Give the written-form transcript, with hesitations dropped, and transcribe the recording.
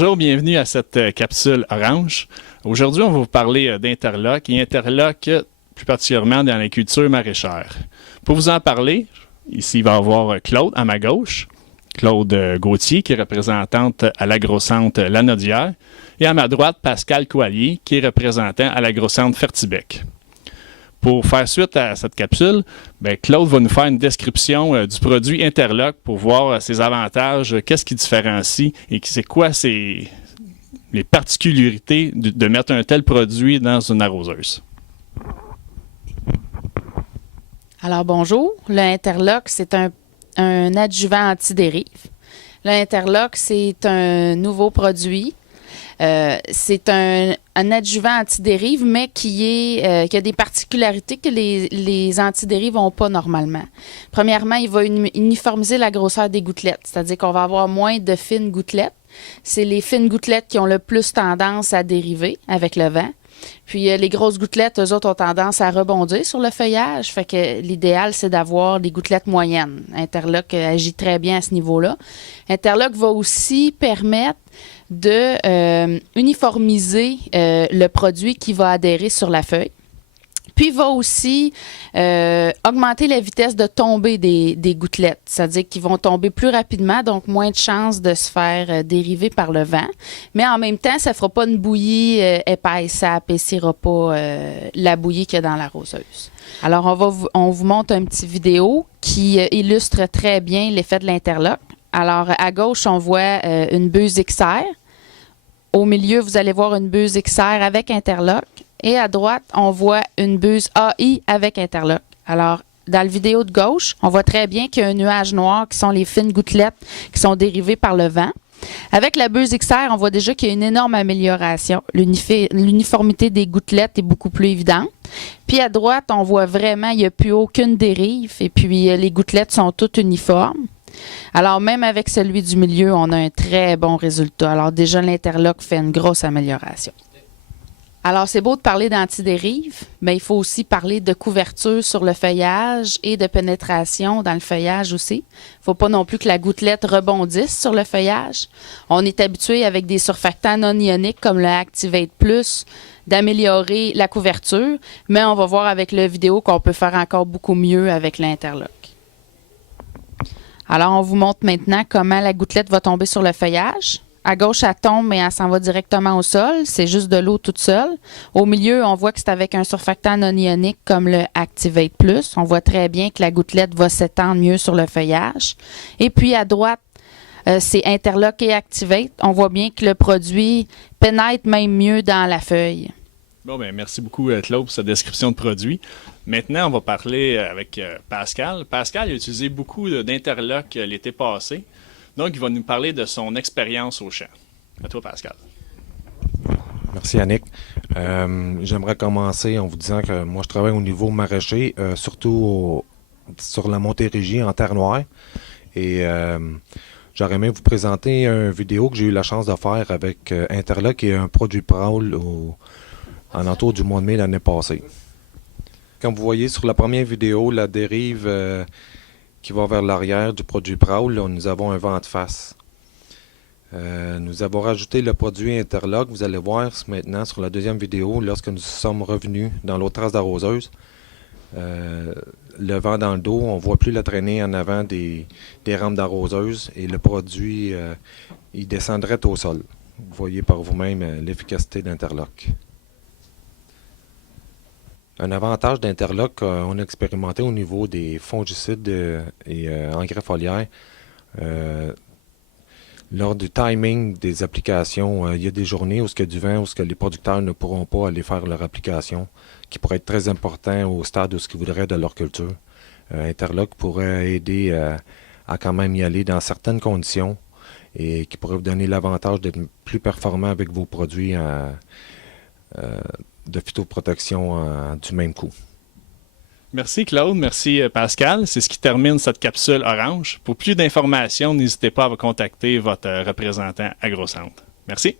Bonjour, bienvenue à cette capsule orange. Aujourd'hui, on va vous parler d'interlock et interlock plus particulièrement dans les cultures maraîchères. Pour vous en parler, ici il va y avoir Claude à ma gauche, Claude Gauthier qui est représentante à l'agrocentre Lanaudière et à ma droite Pascal Coallier qui est représentant à l'agrocentre Fertibec. Pour faire suite à cette capsule, Claude va nous faire une description du produit Interlock pour voir ses avantages, qu'est-ce qui différencie et c'est quoi les particularités de mettre un tel produit dans une arroseuse. Alors bonjour, le Interlock, c'est un adjuvant anti-dérive. Le Interlock, c'est un nouveau produit. C'est un adjuvant anti-dérive, mais qui a des particularités que les anti-dérives n'ont pas normalement. Premièrement, il va uniformiser la grosseur des gouttelettes, c'est-à-dire qu'on va avoir moins de fines gouttelettes. C'est les fines gouttelettes qui ont le plus tendance à dériver avec le vent. Puis les grosses gouttelettes, eux autres, ont tendance à rebondir sur le feuillage. Fait que l'idéal, c'est d'avoir des gouttelettes moyennes. Interlock agit très bien à ce niveau-là. Interlock va aussi permettre de uniformiser le produit qui va adhérer sur la feuille. Puis, va aussi augmenter la vitesse de tombée des gouttelettes, c'est-à-dire qu'ils vont tomber plus rapidement, donc moins de chances de se faire dériver par le vent. Mais en même temps, ça ne fera pas une bouillie épaisse, ça n'appaissiera pas la bouillie qu'il y a dans l'arroseuse. Alors, on vous montre un petit vidéo qui illustre très bien l'effet de l'interlock. Alors, à gauche, on voit une buse XR. Au milieu, vous allez voir une buse XR avec interlock. Et à droite, on voit une buse AI avec interlock. Alors, dans la vidéo de gauche, on voit très bien qu'il y a un nuage noir qui sont les fines gouttelettes qui sont dérivées par le vent. Avec la buse XR, on voit déjà qu'il y a une énorme amélioration. L'uniformité des gouttelettes est beaucoup plus évidente. Puis à droite, on voit vraiment qu'il n'y a plus aucune dérive et puis les gouttelettes sont toutes uniformes. Alors, même avec celui du milieu, on a un très bon résultat. Alors, déjà, l'interlock fait une grosse amélioration. Alors, c'est beau de parler d'antidérive, mais il faut aussi parler de couverture sur le feuillage et de pénétration dans le feuillage aussi. Il ne faut pas non plus que la gouttelette rebondisse sur le feuillage. On est habitué avec des surfactants non ioniques comme le Activate Plus d'améliorer la couverture, mais on va voir avec la vidéo qu'on peut faire encore beaucoup mieux avec l'interlock. Alors, on vous montre maintenant comment la gouttelette va tomber sur le feuillage. À gauche, elle tombe, mais elle s'en va directement au sol. C'est juste de l'eau toute seule. Au milieu, on voit que c'est avec un surfactant non ionique comme le Activate Plus. On voit très bien que la gouttelette va s'étendre mieux sur le feuillage. Et puis, à droite, c'est Interlock et Activate. On voit bien que le produit pénètre même mieux dans la feuille. Bon, merci beaucoup, Claude, pour cette description de produit. Maintenant, on va parler avec Pascal. Pascal a utilisé beaucoup d'interlock l'été passé. Donc, il va nous parler de son expérience au champ. À toi, Pascal. Merci, Yannick. J'aimerais commencer en vous disant que moi, je travaille au niveau maraîcher, surtout sur la Montérégie en terre noire. Et j'aurais aimé vous présenter une vidéo que j'ai eu la chance de faire avec Interlock et un produit Prowl en entour du mois de mai l'année passée. Comme vous voyez sur la première vidéo, la dérive qui va vers l'arrière du produit Prowl, là, nous avons un vent de face. Nous avons rajouté le produit Interlock. Vous allez voir maintenant sur la deuxième vidéo, lorsque nous sommes revenus dans l'autre trace d'arroseuse, le vent dans le dos, on ne voit plus la traînée en avant des rampes d'arroseuse et le produit, il descendrait au sol. Vous voyez par vous-même l'efficacité d'Interlock. Un avantage d'Interlock qu'on a expérimenté au niveau des fongicides et engrais foliaires. Lors du timing des applications, il y a des journées où il y a du vent, où les producteurs ne pourront pas aller faire leur application, qui pourrait être très important au stade où ils voudraient de leur culture. Interlock pourrait aider à quand même y aller dans certaines conditions et qui pourrait vous donner l'avantage d'être plus performant avec vos produits de phytoprotection du même coup. Merci Claude, merci Pascal. C'est ce qui termine cette capsule orange. Pour plus d'informations, n'hésitez pas à contacter votre représentant AgroCentre. Merci.